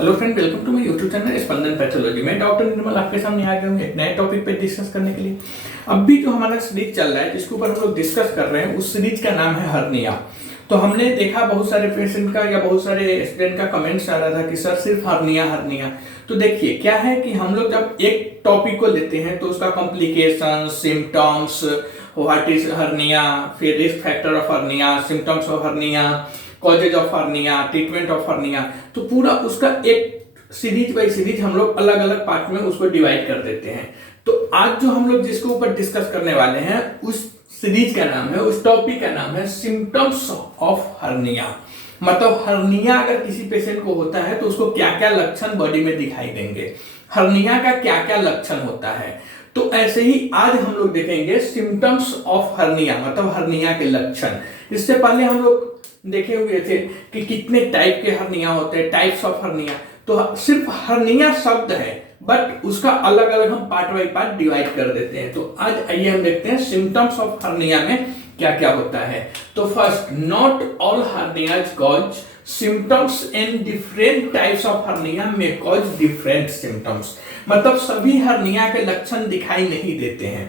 Hello friend, welcome to my YouTube channel Spandan pathology. मैं doctor Nirmal आपके सामने आ गया हूँ एक नए टॉपिक पे डिस्कस करने के लिए। अब भी जो हमारा सीरीज चल रहा है जिसके ऊपर हम लोग डिस्कस कर रहे हैं, उस सीरीज का नाम है हर्निया। तो हमने देखा बहुत सारे पेशेंट का या बहुत सारे स्टूडेंट का कमेंट्स आ रहा था कि सर सिर्फ हर्निया हर्निया। तो देखिए क्या है कि हम लोग जब एक टॉपिक को लेते हैं तो उसका complication, symptoms, what is hernia, फिर risk factor of hernia, symptoms of hernia, causes of hernia, treatment of hernia, तो पूरा उसका एक सीरीज बाय सीरीज हम लोग अलग अलग पार्ट में उसको डिवाइड कर देते हैं। तो आज जो हम लोग जिसके ऊपर डिस्कस करने वाले हैं उस सीरीज का नाम है, उस टॉपिक का नाम है सिम्टम्स ऑफ हर्निया। मतलब हर्निया अगर किसी पेशेंट को होता है तो उसको क्या क्या लक्षण बॉडी में दिखाई देंगे, हर्निया का क्या क्या लक्षण होता है। तो ऐसे ही आज हम लोग देखेंगे सिम्टम्स ऑफ हर्निया, मतलब हर्निया के लक्षण। इससे पहले हम लोग देखे हुए थे कि कितने टाइप के हर्निया होते हैं, टाइप्स ऑफ हर्निया। तो सिर्फ हर्निया शब्द है बट उसका अलग अलग हम पार्ट बाय पार्ट डिवाइड कर देते हैं। तो आज आइए हम देखते हैं सिम्टम्स ऑफ हर्निया में क्या क्या होता है। तो first, not all hernias cause symptoms and different types of hernia में कॉज डिफरेंट सिम्टम्स। मतलब सभी हर्निया के लक्षण दिखाई नहीं देते हैं।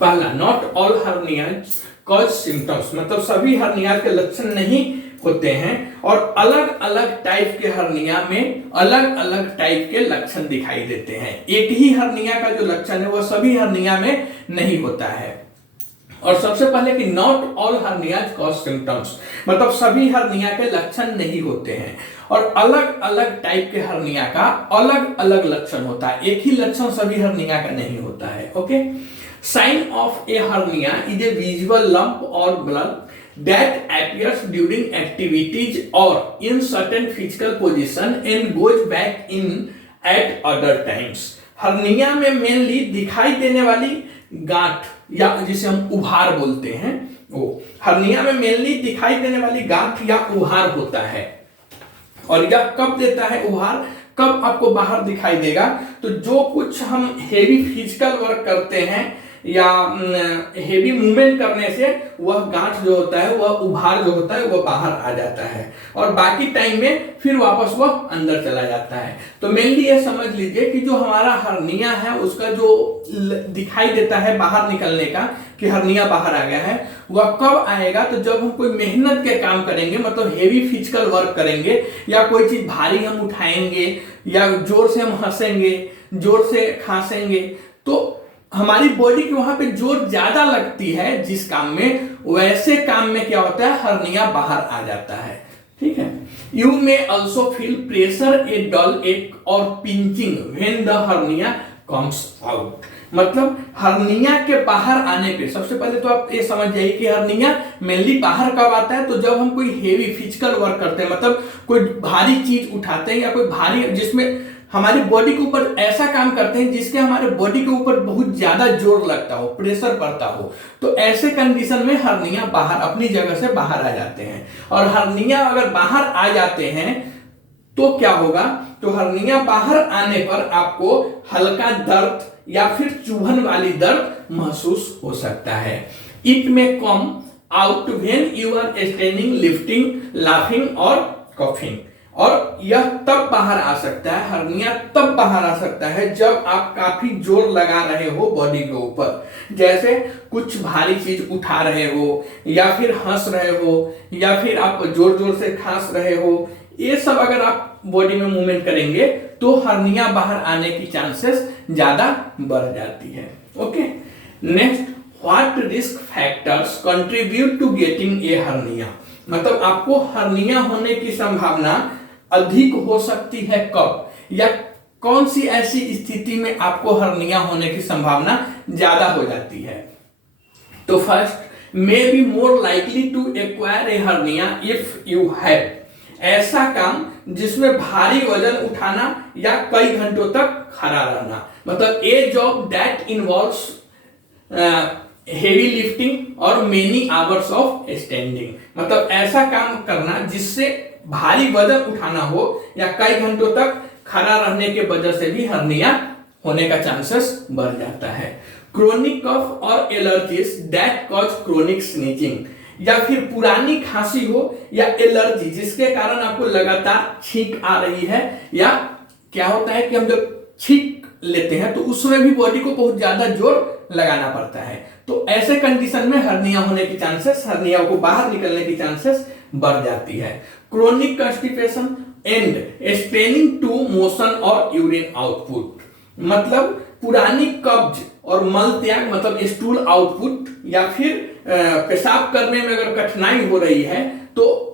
पहला, not all hernias cause symptoms, मतलब सभी हर्निया के लक्षण नहीं होते हैं और अलग अलग टाइप के हर्निया में अलग अलग टाइप के लक्षण दिखाई देते हैं। एक ही हर्निया का जो लक्षण है वह सभी हर्निया में नहीं होता है। और सबसे पहले कि not all hernias cause symptoms, मतलब सभी हर्निया के लक्षण नहीं होते हैं और अलग अलग टाइप के हर्निया का अलग अलग लक्षण होता है। एक ही लक्षण सभी हर्निया का नहीं होता है। Okay, sign of a hernia is a visual lump or blood that appears during activities or in certain physical position and goes back in at other times। Hernia में मेनली दिखाई देने वाली गांठ या जिसे हम उभार बोलते हैं, वो हर्निया में मेनली दिखाई देने वाली गांठ या उभार होता है। और यह कब देता है उभार, कब आपको बाहर दिखाई देगा, तो जो कुछ हम हेवी फिजिकल वर्क करते हैं या हेवी मूवमेंट करने से वह गांठ जो होता है, वह उभार जो होता है वह बाहर आ जाता है और बाकी टाइम में फिर वापस वह अंदर चला जाता है। तो मेनली ये समझ लीजिए कि जो हमारा हर्निया है उसका जो दिखाई देता है बाहर निकलने का कि हर्निया बाहर आ गया है, वह कब आएगा, तो जब हम कोई मेहनत के काम करेंगे, मतलब हेवी फिजिकल वर्क करेंगे या कोई चीज भारी हम उठाएंगे या जोर से हम हंसेंगे, जोर से खांसेंगे, तो हमारी बॉडी की वहां पे जोर ज्यादा लगती है जिस काम में, वैसे काम में क्या होता है, हर्निया बाहर आ जाता है। ठीक है, you may also feel pressure a dull एक और pinching when the hernia comes out. मतलब हर्निया के बाहर आने पे सबसे पहले तो आप ये समझ जाइए कि हर्निया मेनली बाहर कब आता है, तो जब हम कोई हेवी फिजिकल वर्क करते हैं, मतलब कोई भारी चीज उठाते हैं या कोई भारी जिसमें हमारी बॉडी के ऊपर ऐसा काम करते हैं जिसके हमारे बॉडी के ऊपर बहुत ज्यादा जोर लगता हो, प्रेशर पड़ता हो, तो ऐसे कंडीशन में हर्निया बाहर अपनी जगह से बाहर आ जाते हैं। और हर्निया अगर बाहर आ जाते हैं तो क्या होगा, तो हर्निया बाहर आने पर आपको हल्का दर्द या फिर चुभन वाली दर्द महसूस हो सकता है। It may come out when you are standing, lifting, laughing और कॉफिंग। और यह तब बाहर आ सकता है, हर्निया तब बाहर आ सकता है जब आप काफी जोर लगा रहे हो बॉडी के ऊपर, जैसे कुछ भारी चीज उठा रहे हो या फिर हंस रहे हो या फिर आप जोर जोर से खांस रहे हो। ये सब अगर आप बॉडी में मूवमेंट करेंगे तो हर्निया बाहर आने की चांसेस ज्यादा बढ़ जाती है। Okay, next, what risk factors contribute to getting a hernia. मतलब आपको हर्निया होने की संभावना अधिक हो सकती है कब, या कौन सी ऐसी स्थिति में आपको हर्निया होने की संभावना ज्यादा हो जाती है। तो first, may be more likely to acquire a hernia if you have, ऐसा काम जिसमें भारी वजन उठाना या कई घंटों तक खड़ा रहना, मतलब ए job that involves heavy lifting और मेनी आवर्स ऑफ स्टैंडिंग। मतलब ऐसा काम करना जिससे भारी वजन उठाना हो या कई घंटों तक खड़ा रहने के वजह से भी हर्निया होने का चांसेस बढ़ जाता है। क्रोनिक कफ और allergies that cause chronic sneezing, या फिर पुरानी खांसी हो या एलर्जी जिसके कारण आपको लगातार छींक आ रही है, या क्या होता है कि हम जब छींक लेते हैं तो उसमें भी बॉडी को बहुत ज्यादा जोर लगाना पड़ता है, तो ऐसे कंडीशन में हर्निया होने की चांसेस, हर्निया को बाहर निकलने की चांसेस बढ़ जाती है। Chronic constipation and straining to motion और यूरिन आउटपुट, मतलब पुरानी कब्ज और मल त्याग मतलब स्टूल आउटपुट, या फिर पेशाब करने में अगर कठिनाई हो रही है तो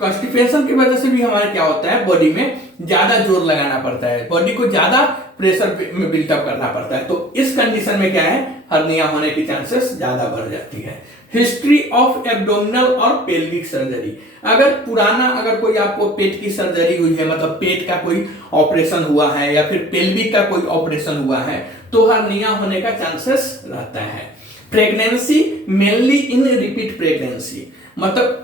कॉन्स्टिपेशन की वजह से भी हमारे क्या होता है, बॉडी में ज्यादा जोर लगाना पड़ता है, बॉडी को ज्यादा प्रेशर में बिल्टअप करना पड़ता है, तो इस कंडीशन में क्या है, हर्निया होने की चांसेस ज्यादा बढ़ जाती है। हिस्ट्री ऑफ एब्डोमिनल और पेल्विक सर्जरी, अगर कोई आपको पेट की सर्जरी हुई है, मतलब पेट का कोई ऑपरेशन हुआ है या फिर पेल्विक का कोई ऑपरेशन हुआ है, तो हर्निया होने का चांसेस रहता है। प्रेगनेंसी मेनली इन रिपीट प्रेगनेंसी, मतलब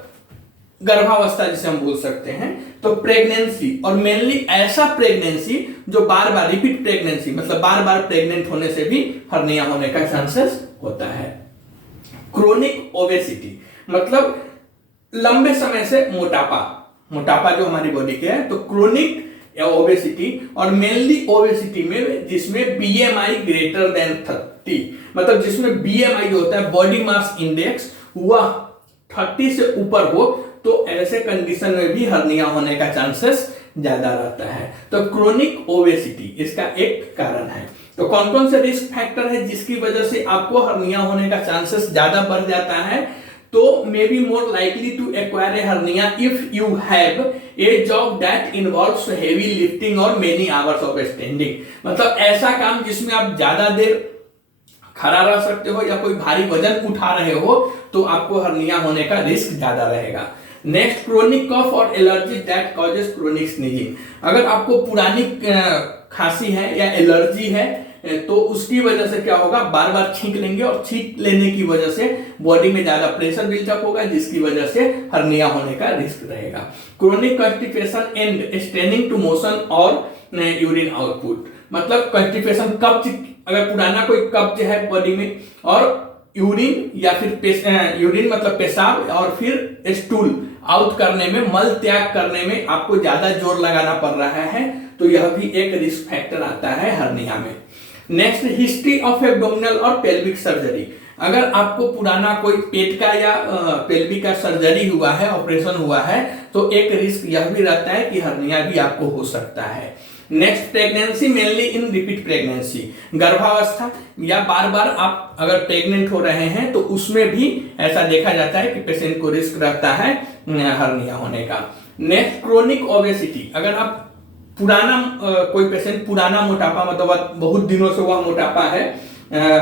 गर्भावस्था जिसे हम बोल सकते हैं, तो प्रेगनेंसी और मेनली ऐसा प्रेगनेंसी जो बार बार रिपीट प्रेगनेंसी मतलब बार बार प्रेग्नेंट होने से भी हर्निया होने का चांसेस होता है। क्रोनिक ओबेसिटी मतलब लंबे समय से मोटापा जो हमारी बॉडी के है, तो क्रोनिक ओबेसिटी और मेनली ओबेसिटी में जिसमें बीएमआई ग्रेटर देन 30, मतलब जिसमें बीएमआई जो होता है बॉडी मास इंडेक्स वह 30 से ऊपर हो, तो ऐसे कंडीशन में भी हर्निया होने का चांसेस ज्यादा रहता है। तो क्रोनिक ओबेसिटी इसका एक कारण है। तो कौन कौन से रिस्क फैक्टर है जिसकी वजह से आपको हर्निया होने का चांसेस ज्यादा बढ़ जाता है, तो may be more likely to acquire a hernia if you have a job that involves heavy lifting और मेनी आवर्स ऑफ स्टैंडिंग, मतलब ऐसा काम जिसमें आप ज्यादा देर खड़ा रह सकते हो या कोई भारी वजन उठा रहे हो, तो आपको हर्निया होने का रिस्क ज्यादा रहेगा। नेक्स्ट, क्रोनिक कफ और allergy that causes chronic sneezing, अगर आपको पुरानी खांसी है या एलर्जी है तो उसकी वजह से क्या होगा, बार बार छींक लेंगे और छींक लेने की वजह से बॉडी में ज्यादा प्रेशर बिल्टअप होगा, जिसकी वजह से हर्निया होने का रिस्क रहेगा। Chronic constipation and straining to motion और यूरिन आउटपुट, मतलब कॉन्स्टिपेशन कब्ज, अगर पुराना कोई कब्ज है बॉडी में, और यूरिन या फिर यूरिन मतलब पेशाब और फिर स्टूल आउट करने में, मल त्याग करने में आपको ज्यादा जोर लगाना पड़ रहा है, तो यह भी एक रिस्क फैक्टर आता है हर्निया में। नेक्स्ट, हिस्ट्री ऑफ एब्डोमिनल और पेल्विक सर्जरी, अगर आपको पुराना कोई पेट का या पेल्विक का सर्जरी हुआ है, ऑपरेशन हुआ है, तो एक रिस्क यह भी रहता है कि हर्निया भी आपको हो सकता है। नेक्स्ट, प्रेगनेंसी मेनली इन रिपीट प्रेगनेंसी, गर्भावस्था या बार बार आप अगर प्रेग्नेंट हो रहे हैं तो उसमें भी ऐसा देखा जाता है कि पेशेंट को रिस्क रहता है हर्निया होने का। नेक्स्ट, क्रोनिक ओबेसिटी, अगर आप कोई पेशेंट पुराना मोटापा मतलब बहुत दिनों से हुआ मोटापा है,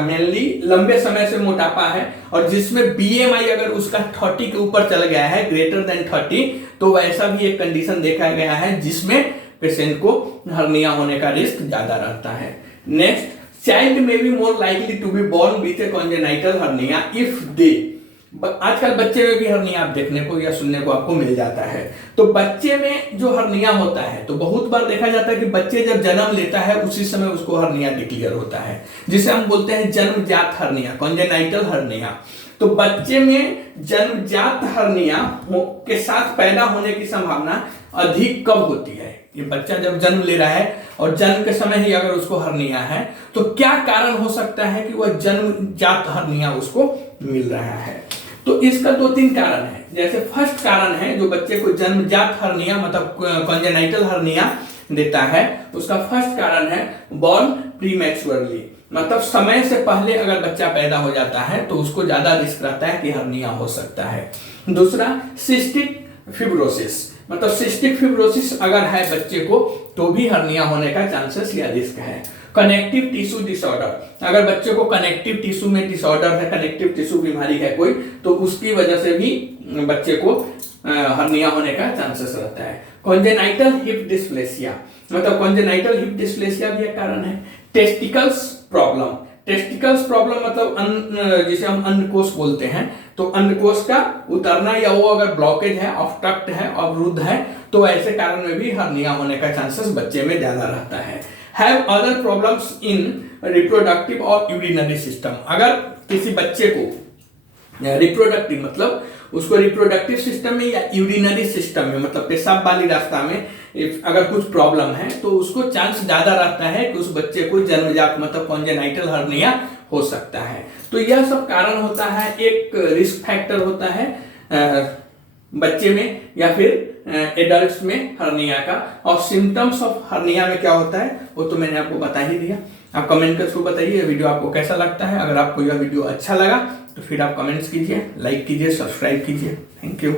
मेनली लंबे समय से मोटापा है, और जिसमें बीएमआई अगर उसका 30 के ऊपर चल गया है, ग्रेटर देन 30, तो वैसा भी एक कंडीशन देखा गया है जिसमें पेशेंट को हर्निया होने का रिस्क ज्यादा रहता है। Next, child may be more likely to be born with a congenital hernia if they, आजकल बच्चे में भी हर्निया आप देखने को या सुनने को आपको मिल जाता है। तो बच्चे में जो हर्निया होता है, तो बहुत बार देखा जाता है कि बच्चे जब जन्म लेता है उसी समय उसको हर्निया डिक्लेयर होता है, जिसे हम बोलते हैं जन्मजात हर्निया, कॉन्जेनाइटल हर्निया। तो बच्चे में जन्मजात हर्निया के साथ पैदा होने की संभावना अधिक कब होती है, ये बच्चा जब जन्म ले रहा है और जन्म के समय ही अगर उसको हर्निया है, तो क्या कारण हो सकता है कि वह जन्मजात हर्निया उसको मिल रहा है। तो इसका 2-3 कारण है। जैसे फर्स्ट कारण है जो बच्चे को जन्मजात हर्निया मतलब कॉन्जेनाइटल हर्निया देता है, उसका फर्स्ट कारण है बॉर्न प्रीमैच्योरली, मतलब समय से पहले अगर बच्चा पैदा हो जाता है तो उसको ज्यादा रिस्क रहता है कि हर्निया हो सकता है। दूसरा, सिस्टिक फिब्रोसिस, मतलब सिस्टिक फिब्रोसिस अगर है बच्चे को तो भी हर्निया होने का चांसेस या रिस्क है। कनेक्टिव टिश्यू डिसऑर्डर, अगर बच्चे को कनेक्टिव टिश्यू में डिसऑर्डर है, कनेक्टिव टिश्यू बीमारी है कोई, तो उसकी वजह से भी बच्चे को हर्निया होने का चांसेस रहता है। कॉन्जेनाइटल हिप डिस्प्लेसिया, मतलब कॉन्जेनाइटल हिप डिस्प्लेसिया भी एक कारण है। टेस्टिकल्स प्रॉब्लम, टेस्टिकल्स प्रॉब्लम मतलब जिसे हम अंडकोश बोलते हैं, तो अंडकोश का उतरना या वो अगर ब्लॉकेज है, ऑब्स्ट्रक्ट है, अवरुद्ध है, तो ऐसे कारण में भी हर्निया होने का चांसेस बच्चे में ज्यादा रहता है। Have other problems in reproductive और यूरिनरी सिस्टम, अगर किसी बच्चे को रिप्रोडक्टिव मतलब उसको रिप्रोडक्टिव सिस्टम में या यूरिनरी सिस्टम में, मतलब पेशाब वाली रास्ता में अगर कुछ प्रॉब्लम है तो उसको चांस ज्यादा रहता है कि उस बच्चे को जन्मजात मतलब कॉन्जेनाइटल हर्निया हो सकता है। तो यह सब कारण होता है, एक रिस्क फैक्टर होता है बच्चे में या फिर एडल्ट्स में हर्निया का। और सिम्टम्स ऑफ हर्निया में क्या होता है वो तो मैंने आपको बता ही दिया। आप कमेंट कर बताइए वीडियो आपको कैसा लगता है। अगर आपको यह वीडियो अच्छा लगा तो फिर आप कमेंट्स कीजिए, लाइक कीजिए, सब्सक्राइब कीजिए। Thank you.